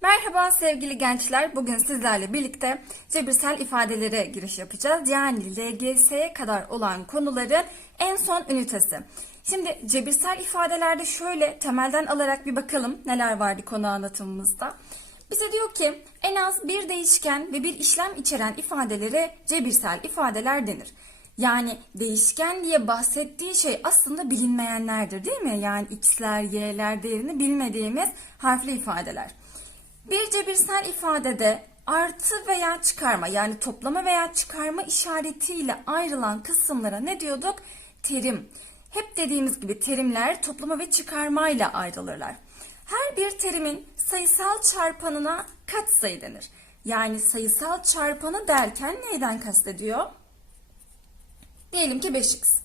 Merhaba sevgili gençler. Bugün sizlerle birlikte cebirsel ifadelere giriş yapacağız. Yani LGS'ye kadar olan konuların en son ünitesi. Şimdi cebirsel ifadelerde şöyle temelden alarak bir bakalım neler vardı konu anlatımımızda. Bize diyor ki en az bir değişken ve bir işlem içeren ifadelere cebirsel ifadeler denir. Yani değişken diye bahsettiği şey aslında bilinmeyenlerdir değil mi? Yani x'ler, y'ler değerini bilmediğimiz harfli ifadeler. Bir cebirsel ifadede artı veya çıkarma yani toplama veya çıkarma işaretiyle ayrılan kısımlara ne diyorduk? Terim. Hep dediğimiz gibi terimler toplama ve çıkarmayla ayrılırlar. Her bir terimin sayısal çarpanına katsayı denir. Yani sayısal çarpanı derken neyden kastediyor? Diyelim ki 5x.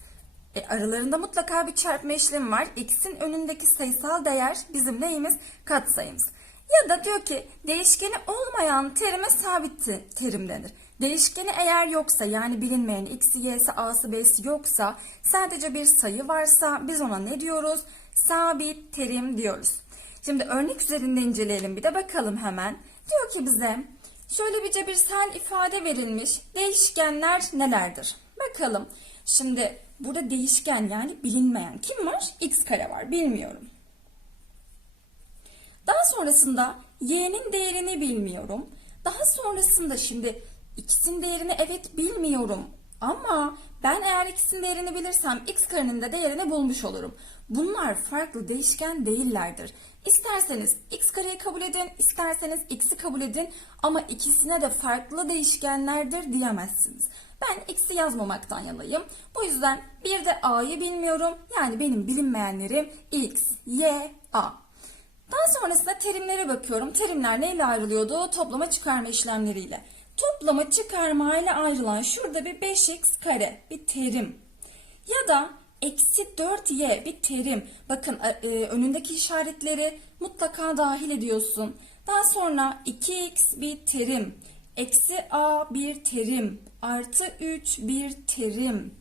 E, aralarında mutlaka bir çarpma işlemi var. X'in önündeki sayısal değer bizim neyimiz? Katsayımız. Ya da diyor ki değişkeni olmayan terime sabit te- terim denir. Değişkeni eğer yoksa yani bilinmeyen x'i y'si a'sı b'si yoksa sadece bir sayı varsa biz ona ne diyoruz? Sabit terim diyoruz. Şimdi örnek üzerinde inceleyelim bir de bakalım hemen. Diyor ki bize şöyle bir cebirsel ifade verilmiş. Değişkenler nelerdir? Bakalım. Şimdi burada değişken yani bilinmeyen kim var? x kare var bilmiyorum. Daha sonrasında y'nin değerini bilmiyorum. Daha sonrasında şimdi x'in değerini evet bilmiyorum. Ama ben eğer x'in değerini bilirsem x karenin de değerini bulmuş olurum. Bunlar farklı değişken değillerdir. İsterseniz x kareyi kabul edin, isterseniz x'i kabul edin ama ikisine de farklı değişkenlerdir diyemezsiniz. Ben x'i yazmamaktan yanayım. Bu yüzden bir de a'yı bilmiyorum. Yani benim bilinmeyenlerim x, y, a. Daha sonrasında terimlere bakıyorum. Terimler neyle ayrılıyordu? Toplama çıkarma işlemleriyle. Toplama çıkarma ile ayrılan şurada bir 5x kare bir terim. Ya da eksi 4y bir terim. Bakın e, önündeki işaretleri mutlaka dahil ediyorsun. Daha sonra 2x bir terim. Eksi a bir terim. Artı 3 bir terim.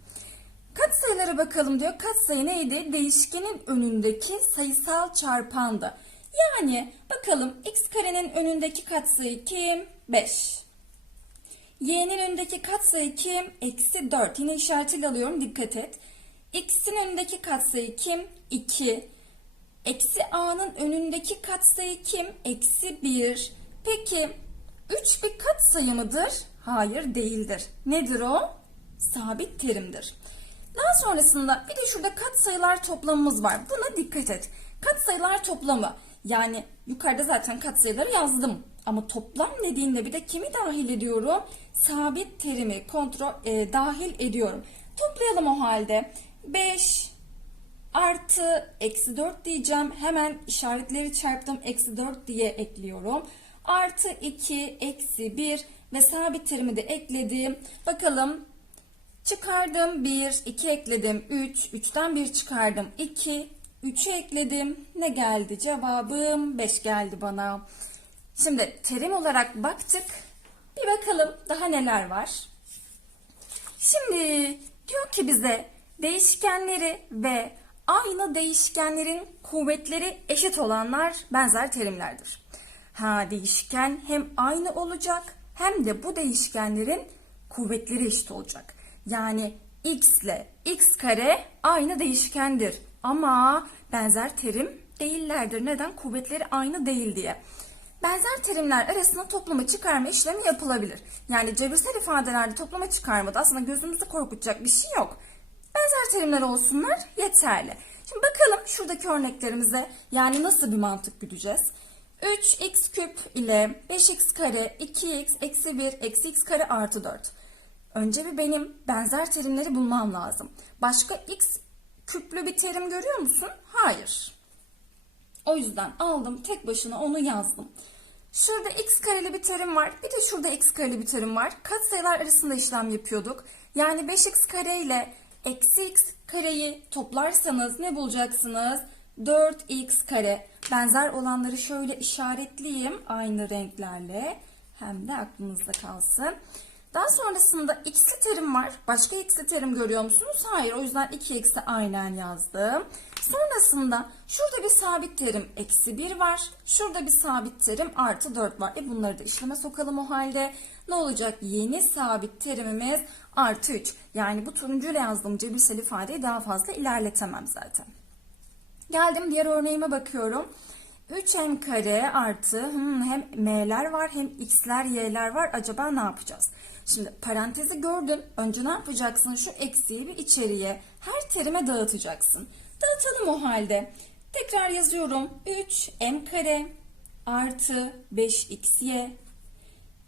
Katsayılara bakalım diyor. Katsayı neydi? Değişkenin önündeki sayısal çarpandı. Yani bakalım x karenin önündeki katsayı kim? 5. Y'nin önündeki katsayı kim? Eksi 4. Yine işaretiyle alıyorum dikkat et. X'in önündeki katsayı kim? 2. Eksi A'nın önündeki katsayı kim? Eksi 1. Peki 3 bir katsayı mıdır? Hayır değildir. Nedir o? Sabit terimdir. Daha sonrasında bir de şurada katsayılar toplamımız var. Buna dikkat et. Katsayılar toplamı. Yani yukarıda zaten katsayıları yazdım. Ama toplam dediğinde bir de kimi dahil ediyorum? Sabit terimi kontrol e, dahil ediyorum. Toplayalım o halde. 5 artı eksi 4 diyeceğim. Hemen işaretleri çarptım. Eksi 4 diye ekliyorum. Artı 2 eksi 1 ve sabit terimi de ekledim. Bakalım Çıkardım 1, 2 ekledim 3, 3'ten 1 çıkardım 2, 3'ü ekledim. Ne geldi? Cevabım 5 geldi bana. Şimdi terim olarak baktık. Bir bakalım daha neler var. Şimdi diyor ki bize değişkenleri ve aynı değişkenlerin kuvvetleri eşit olanlar benzer terimlerdir. Ha değişken hem aynı olacak hem de bu değişkenlerin kuvvetleri eşit olacak. Yani x ile x kare aynı değişkendir ama benzer terim değillerdir. Neden? Kuvvetleri aynı değil diye. Benzer terimler arasında toplama çıkarma işlemi yapılabilir. Yani cebirsel ifadelerde toplama çıkarmada aslında gözümüzü korkutacak bir şey yok. Benzer terimler olsunlar yeterli. Şimdi bakalım şuradaki örneklerimize yani nasıl bir mantık güdeceğiz. 3x küp ile 5x kare 2x eksi 1 eksi x kare artı 4. Önce bir benim benzer terimleri bulmam lazım. Başka x küplü bir terim görüyor musun? Hayır. O yüzden aldım tek başına onu yazdım. Şurada x kareli bir terim var. Bir de şurada x kareli bir terim var. Katsayılar arasında işlem yapıyorduk. Yani 5x kare ile eksi x kareyi toplarsanız ne bulacaksınız? 4x kare. Benzer olanları şöyle işaretleyeyim aynı renklerle. Hem de aklınızda kalsın. Daha sonrasında x'li terim var. Başka x'li terim görüyor musunuz? Hayır. O yüzden 2x'i aynen yazdım. Sonrasında şurada bir sabit terim eksi 1 var. Şurada bir sabit terim artı 4 var. E bunları da işleme sokalım o halde. Ne olacak? Yeni sabit terimimiz artı 3. Yani bu turuncuyla yazdığım cebirsel ifadeyi daha fazla ilerletemem zaten. Geldim diğer örneğime bakıyorum. 3m kare artı hmm, hem m'ler var hem x'ler y'ler var. Acaba ne yapacağız? Şimdi parantezi gördün. Önce ne yapacaksın? Şu eksiği bir içeriye her terime dağıtacaksın. Dağıtalım o halde. Tekrar yazıyorum. 3m kare artı 5xy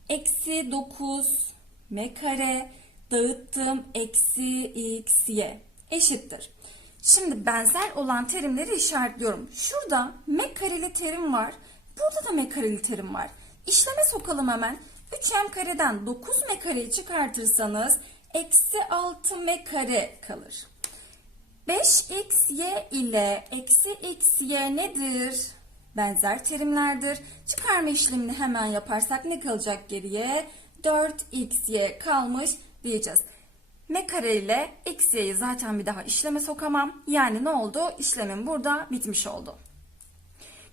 eksi 9 m kare dağıttım eksi xy eşittir. Şimdi benzer olan terimleri işaretliyorum. Şurada m kareli terim var. Burada da m kareli terim var. İşleme sokalım hemen. 3m kareden 9 m kareyi çıkartırsanız eksi 6 m kare kalır. 5xy ile eksi xy nedir? Benzer terimlerdir. Çıkarma işlemini hemen yaparsak ne kalacak geriye? 4xy kalmış diyeceğiz. M kare ile xy'yi zaten bir daha işleme sokamam. Yani ne oldu? İşlemim burada bitmiş oldu.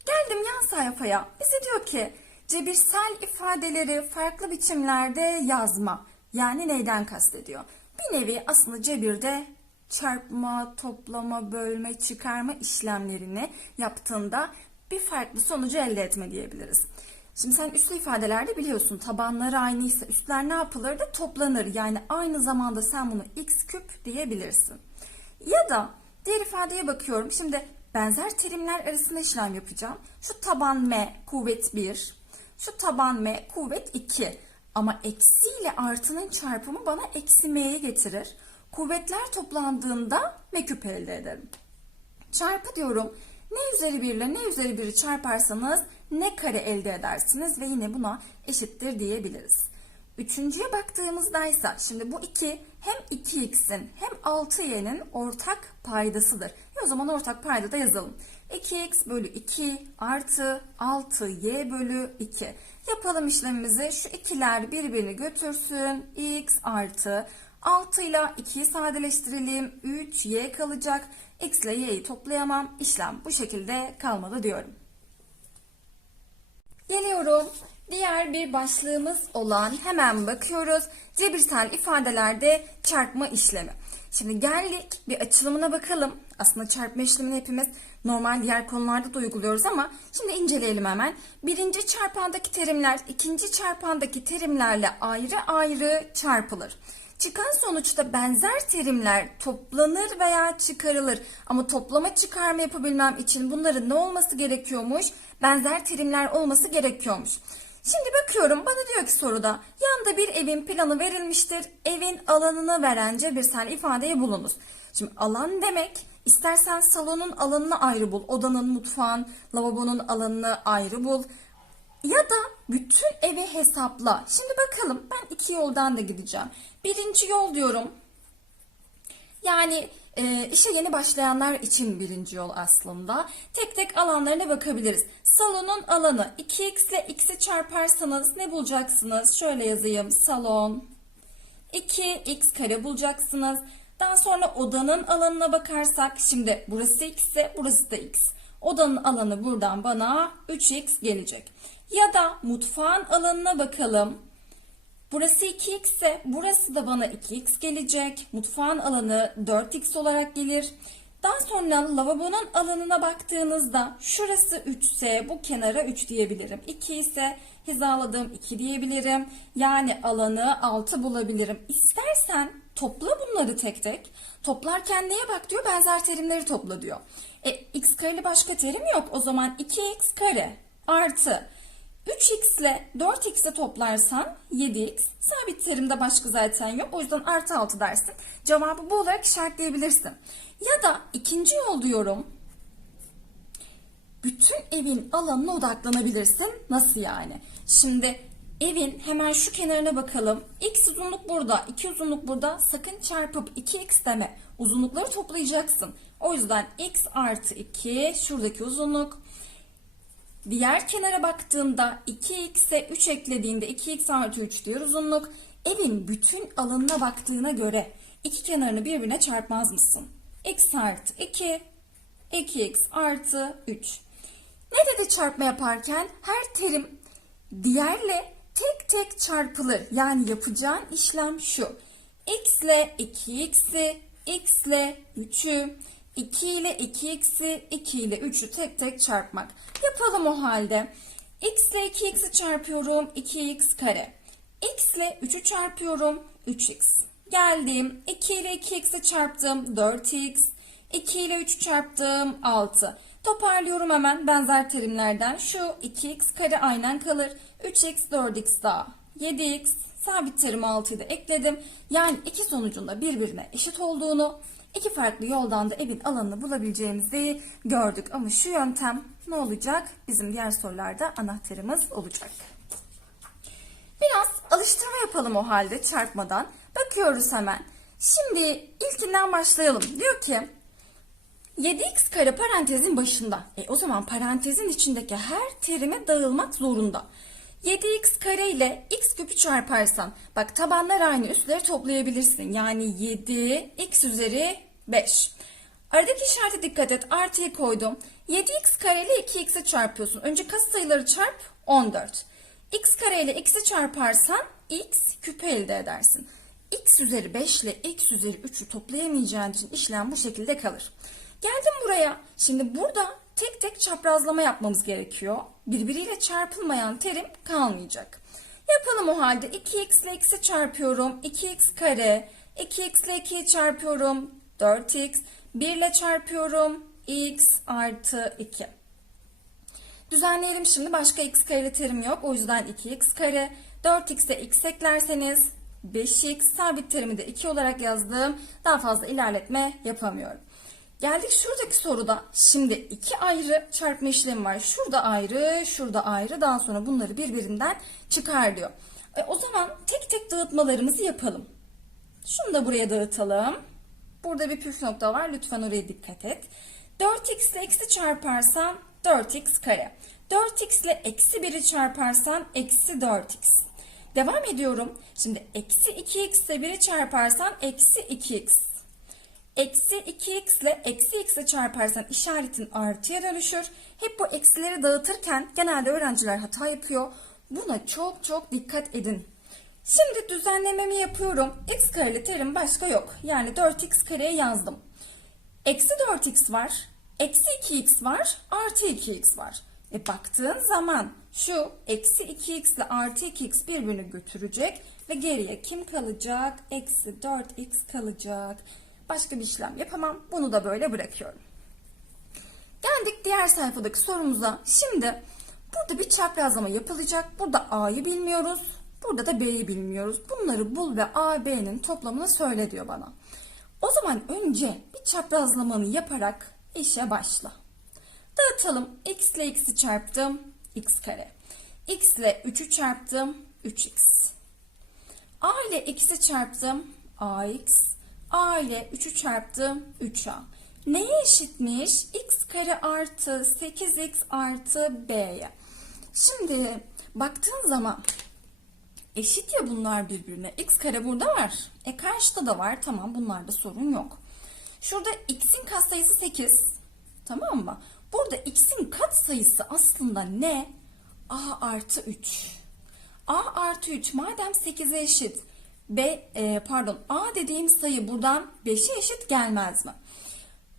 Geldim yan sayfaya. Bize diyor ki cebirsel ifadeleri farklı biçimlerde yazma. Yani neyden kastediyor? Bir nevi aslında cebirde çarpma, toplama, bölme, çıkarma işlemlerini yaptığında bir farklı sonucu elde etme diyebiliriz. Şimdi sen üslü ifadelerde biliyorsun tabanları aynıysa üstler ne yapılır da toplanır. Yani aynı zamanda sen bunu x küp diyebilirsin. Ya da diğer ifadeye bakıyorum. Şimdi benzer terimler arasında işlem yapacağım. Şu taban m kuvvet 1, şu taban m kuvvet 2. Ama eksi ile artının çarpımı bana eksi m'yi getirir. Kuvvetler toplandığında m küp elde ederim. Çarpı diyorum. Ne üzeri 1 ile ne üzeri 1'i çarparsanız ne kare elde edersiniz ve yine buna eşittir diyebiliriz. Üçüncüye baktığımızda ise şimdi bu 2 hem 2x'in hem 6y'nin ortak paydasıdır. E o zaman ortak payda da yazalım. 2x bölü 2 artı 6y bölü 2. Yapalım işlemimizi. Şu ikiler birbirini götürsün. x artı 6 ile 2'yi sadeleştirelim. 3y kalacak. X ile y'yi toplayamam. İşlem bu şekilde kalmalı diyorum. Geliyorum. Diğer bir başlığımız olan hemen bakıyoruz. Cebirsel ifadelerde çarpma işlemi. Şimdi geldik bir açılımına bakalım. Aslında çarpma işlemini hepimiz normal diğer konularda da uyguluyoruz ama şimdi inceleyelim hemen. Birinci çarpandaki terimler ikinci çarpandaki terimlerle ayrı ayrı çarpılır. Çıkan sonuçta benzer terimler toplanır veya çıkarılır. Ama toplama çıkarma yapabilmem için bunların ne olması gerekiyormuş? Benzer terimler olması gerekiyormuş. Şimdi bakıyorum bana diyor ki soruda yanda bir evin planı verilmiştir. Evin alanını veren cebirsel ifadeyi bulunuz. Şimdi alan demek istersen salonun alanını ayrı bul. Odanın, mutfağın, lavabonun alanını ayrı bul. Ya da bütün evi hesapla. Şimdi bakalım ben iki yoldan da gideceğim. Birinci yol diyorum. Yani e, işe yeni başlayanlar için birinci yol aslında. Tek tek alanlarına bakabiliriz. Salonun alanı 2x ile x'i çarparsanız ne bulacaksınız? Şöyle yazayım. Salon 2x kare bulacaksınız. Daha sonra odanın alanına bakarsak şimdi burası x ise burası da x. Odanın alanı buradan bana 3x gelecek. Ya da mutfağın alanına bakalım. Burası 2x ise burası da bana 2x gelecek. Mutfağın alanı 4x olarak gelir. Daha sonra lavabonun alanına baktığınızda şurası 3 ise bu kenara 3 diyebilirim. 2 ise hizaladığım 2 diyebilirim. Yani alanı 6 bulabilirim. İstersen topla bunları tek tek. Toplarken neye bak diyor benzer terimleri topla diyor. E, x kareli başka terim yok. O zaman 2x kare artı 3x ile 4x'e toplarsan 7x. Sabit terimde başka zaten yok. O yüzden artı 6 dersin. Cevabı bu olarak işaretleyebilirsin. Ya da ikinci yol diyorum. Bütün evin alanına odaklanabilirsin. Nasıl yani? Şimdi evin hemen şu kenarına bakalım. X uzunluk burada, 2 uzunluk burada. Sakın çarpıp 2x deme. Uzunlukları toplayacaksın. O yüzden x artı 2 şuradaki uzunluk. Diğer kenara baktığımda 2x'e 3 eklediğinde 2x artı 3 diyor uzunluk. evin bütün alanına baktığına göre iki kenarını birbirine çarpmaz mısın? x artı 2, 2x artı 3. Ne dedi çarpma yaparken? Her terim diğerle tek tek çarpılır. Yani yapacağın işlem şu. x ile 2x'i, x ile 3'ü, 2 ile 2x'i, 2 ile 3'ü tek tek çarpmak. Yapalım o halde. x ile 2x'i çarpıyorum 2x kare. x ile 3'ü çarpıyorum 3x. Geldim 2 ile 2x'i çarptım 4x. 2 ile 3'ü çarptım 6. Toparlıyorum hemen benzer terimlerden. Şu 2x kare aynen kalır. 3x 4x daha 7x. Sabit terim 6'yı da ekledim. Yani iki sonucun da birbirine eşit olduğunu, iki farklı yoldan da evin alanını bulabileceğimizi gördük. Ama şu yöntem ne olacak? Bizim diğer sorularda anahtarımız olacak. Biraz alıştırma yapalım o halde çarpmadan. Bakıyoruz hemen. Şimdi ilkinden başlayalım. Diyor ki 7x kare parantezin başında. E o zaman parantezin içindeki her terime dağılmak zorunda. 7x kare ile x küpü çarparsan bak tabanlar aynı üstleri toplayabilirsin. Yani 7 x üzeri 5. Aradaki işarete dikkat et. Artıyı koydum. 7x kare ile 2x'i çarpıyorsun. Önce kas sayıları çarp 14. x kare ile x'i çarparsan x küpü elde edersin. x üzeri 5 ile x üzeri 3'ü toplayamayacağın için işlem bu şekilde kalır. Geldim buraya. Şimdi burada tek tek çaprazlama yapmamız gerekiyor. Birbiriyle çarpılmayan terim kalmayacak. Yapalım o halde. 2x ile x'i çarpıyorum. 2x kare. 2x ile 2'yi çarpıyorum. 4x. 1 ile çarpıyorum. x artı 2. Düzenleyelim şimdi. Başka x kareli terim yok. O yüzden 2x kare. 4x'e x eklerseniz 5x. Sabit terimi de 2 olarak yazdım. Daha fazla ilerletme yapamıyorum. Geldik şuradaki soruda. Şimdi iki ayrı çarpma işlemi var. Şurada ayrı, şurada ayrı. Daha sonra bunları birbirinden çıkar diyor. E, o zaman tek tek dağıtmalarımızı yapalım. Şunu da buraya dağıtalım. Burada bir püf nokta var. Lütfen oraya dikkat et. 4x ile eksi çarparsam 4x kare. 4x ile eksi 1'i çarparsan eksi 4x. Devam ediyorum. Şimdi eksi 2x ile 1'i çarparsan eksi 2x. Eksi 2x ile eksi x'i çarparsan işaretin artıya dönüşür. Hep bu eksileri dağıtırken genelde öğrenciler hata yapıyor. Buna çok çok dikkat edin. Şimdi düzenlememi yapıyorum. x kareli terim başka yok. Yani 4x kareye yazdım. Eksi 4x var. Eksi 2x var. Artı 2x var. E baktığın zaman şu eksi 2x ile artı 2x birbirini götürecek. Ve geriye kim kalacak? Eksi 4x kalacak. Başka bir işlem yapamam. Bunu da böyle bırakıyorum. Geldik diğer sayfadaki sorumuza. Şimdi burada bir çaprazlama yapılacak. Burada A'yı bilmiyoruz. Burada da B'yi bilmiyoruz. Bunları bul ve A, B'nin toplamını söyle diyor bana. O zaman önce bir çaprazlamanı yaparak işe başla. Dağıtalım. X ile x'i çarptım. X kare. X ile 3'ü çarptım. 3x. A ile x'i çarptım. AX. A ile 3'ü çarptım 3A. Neye eşitmiş? X kare artı 8x artı B'ye. Şimdi baktığın zaman eşit ya bunlar birbirine. X kare burada var. E karşıda da var. Tamam bunlarda sorun yok. Şurada x'in katsayısı 8. Tamam mı? Burada x'in katsayısı aslında ne? A artı 3. A artı 3 madem 8'e eşit. B e, pardon A dediğim sayı buradan 5'e eşit gelmez mi?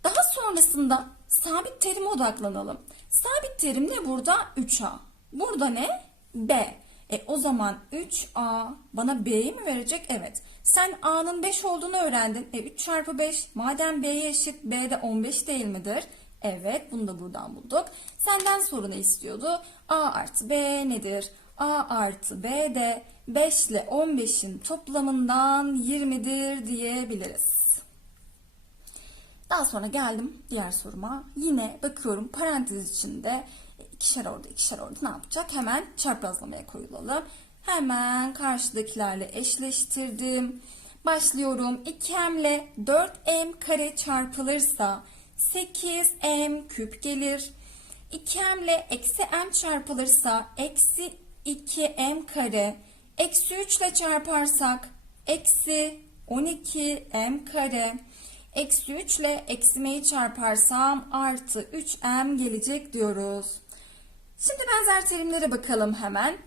Daha sonrasında sabit terime odaklanalım. Sabit terim ne burada? 3A. Burada ne? B. E o zaman 3A bana B'yi mi verecek? Evet. Sen A'nın 5 olduğunu öğrendin. E 3 çarpı 5 madem B'ye eşit B de 15 değil midir? Evet bunu da buradan bulduk. Senden soru ne istiyordu? A artı B nedir? A artı B de 5 ile 15'in toplamından 20'dir diyebiliriz. Daha sonra geldim diğer soruma. Yine bakıyorum parantez içinde ikişer orada ikişer orada ne yapacak? Hemen çaprazlamaya koyulalım. Hemen karşıdakilerle eşleştirdim. Başlıyorum. 2m ile 4m kare çarpılırsa 8m küp gelir. 2m ile eksi m çarpılırsa eksi 2m kare Eksi 3 ile çarparsak eksi 12 m kare. Eksi 3 ile eksimeyi çarparsam artı 3m gelecek diyoruz. Şimdi benzer terimlere bakalım hemen.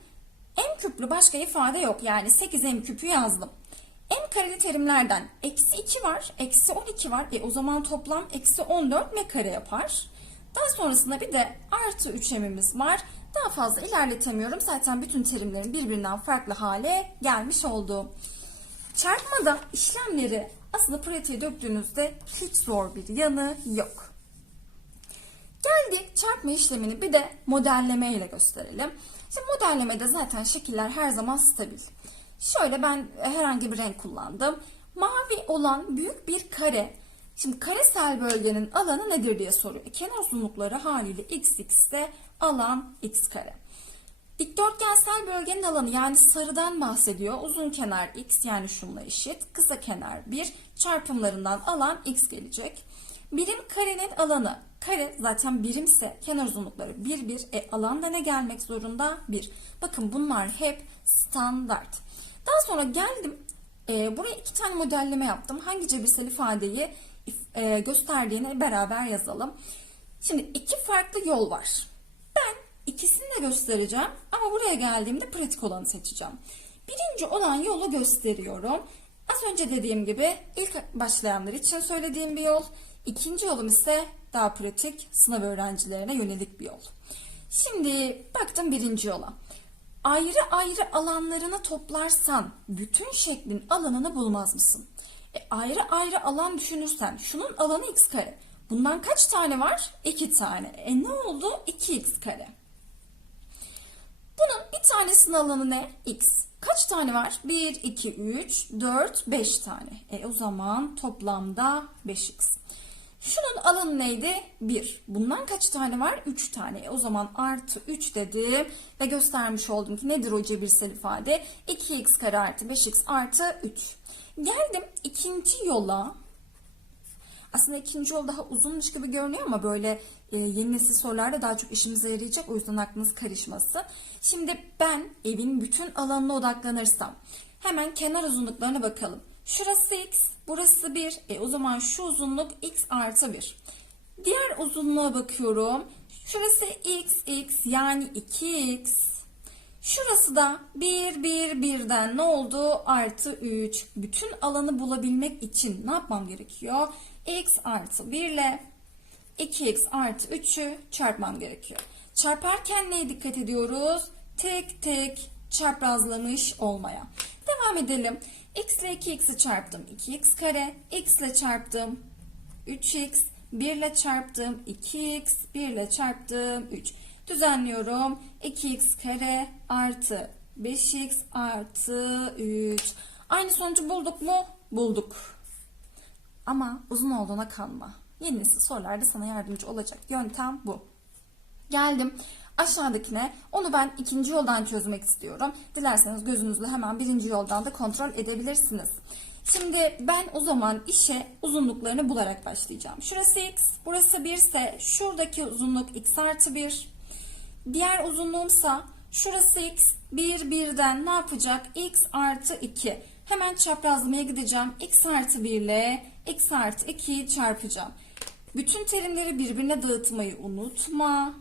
M küplü başka ifade yok. Yani 8 M küpü yazdım. M kareli terimlerden eksi 2 var, eksi 12 var. E o zaman toplam eksi 14 M kare yapar. Daha sonrasında bir de artı 3 M'imiz var. Daha fazla ilerletemiyorum. Zaten bütün terimlerin birbirinden farklı hale gelmiş oldu. Çarpmada işlemleri aslında pratiğe döktüğünüzde hiç zor bir yanı yok. Geldik çarpma işlemini bir de modelleme ile gösterelim. Şimdi modellemede zaten şekiller her zaman stabil. Şöyle ben herhangi bir renk kullandım. Mavi olan büyük bir kare. Şimdi karesel bölgenin alanı nedir diye soruyor. E, Kenar uzunlukları haliyle x x'te alan x kare. Dikdörtgensel bölgenin alanı yani sarıdan bahsediyor. Uzun kenar x yani şunla eşit. Kısa kenar 1 çarpımlarından alan x gelecek. Birim karenin alanı. Kare zaten birimse kenar uzunlukları 1 1. E alanda ne gelmek zorunda? 1. Bakın bunlar hep standart. Daha sonra geldim. E, buraya iki tane modelleme yaptım. Hangi cebirsel ifadeyi e, gösterdiğini beraber yazalım. Şimdi iki farklı yol var. İkisini de göstereceğim ama buraya geldiğimde pratik olanı seçeceğim. Birinci olan yolu gösteriyorum. Az önce dediğim gibi ilk başlayanlar için söylediğim bir yol. İkinci yolum ise daha pratik sınav öğrencilerine yönelik bir yol. Şimdi baktım birinci yola. Ayrı ayrı alanlarını toplarsan bütün şeklin alanını bulmaz mısın? E, ayrı ayrı alan düşünürsen şunun alanı x kare. Bundan kaç tane var? 2 tane. E ne oldu? 2x kare. Bunun bir tanesinin alanı ne? X. Kaç tane var? 1, 2, 3, 4, 5 tane. E o zaman toplamda 5x. Şunun alanı neydi? 1. Bundan kaç tane var? 3 tane. E o zaman artı 3 dedim ve göstermiş oldum ki nedir o cebirsel ifade? 2x kare artı 5x artı 3. Geldim ikinci yola. Aslında ikinci yol daha uzunmuş gibi görünüyor ama böyle e, yeni nesil sorularda daha çok işimize yarayacak. O yüzden aklınız karışmasın. Şimdi ben evin bütün alanına odaklanırsam hemen kenar uzunluklarına bakalım. Şurası x, burası 1. E o zaman şu uzunluk x artı 1. Diğer uzunluğa bakıyorum. Şurası x, x yani 2x. Şurası da 1, 1, 1'den ne oldu? Artı 3. Bütün alanı bulabilmek için ne yapmam gerekiyor? x artı 1 ile 2x artı 3'ü çarpmam gerekiyor. Çarparken neye dikkat ediyoruz? Tek tek çaprazlamış olmaya. Devam edelim. x ile 2x'i çarptım 2x kare. x ile çarptım 3x. 1 ile çarptım 2x. 1 ile çarptım 3. Düzenliyorum. 2x kare artı 5x artı 3. Aynı sonucu bulduk mu? Bulduk. Ama uzun olduğuna kanma. Yeni nesil sorularda sana yardımcı olacak yöntem bu. Geldim aşağıdakine. Onu ben ikinci yoldan çözmek istiyorum. Dilerseniz gözünüzle hemen birinci yoldan da kontrol edebilirsiniz. Şimdi ben o zaman işe uzunluklarını bularak başlayacağım. Şurası x, burası 1 ise şuradaki uzunluk x artı 1. Diğer uzunluğumsa şurası x, 1 1'den ne yapacak? x artı 2. Hemen çaprazlamaya gideceğim. x artı 1 ile x artı 2'yi çarpacağım. Bütün terimleri birbirine dağıtmayı unutma.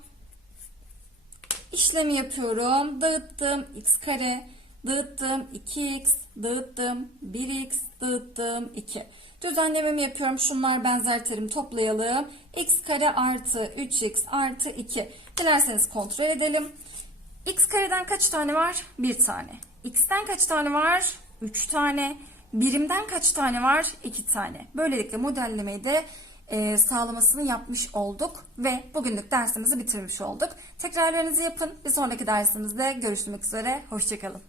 İşlemi yapıyorum. Dağıttım x kare, dağıttım 2x, dağıttım 1x, dağıttım 2. Düzenlememi yapıyorum. Şunlar benzer terim toplayalım. x kare artı 3x artı 2. Dilerseniz kontrol edelim. x kareden kaç tane var? 1 tane. x'ten kaç tane var? 3 tane. Birimden kaç tane var? 2 tane. Böylelikle modellemeyi de e, sağlamasını yapmış olduk ve bugünlük dersimizi bitirmiş olduk. Tekrarlarınızı yapın. Bir sonraki dersimizde görüşmek üzere. Hoşçakalın.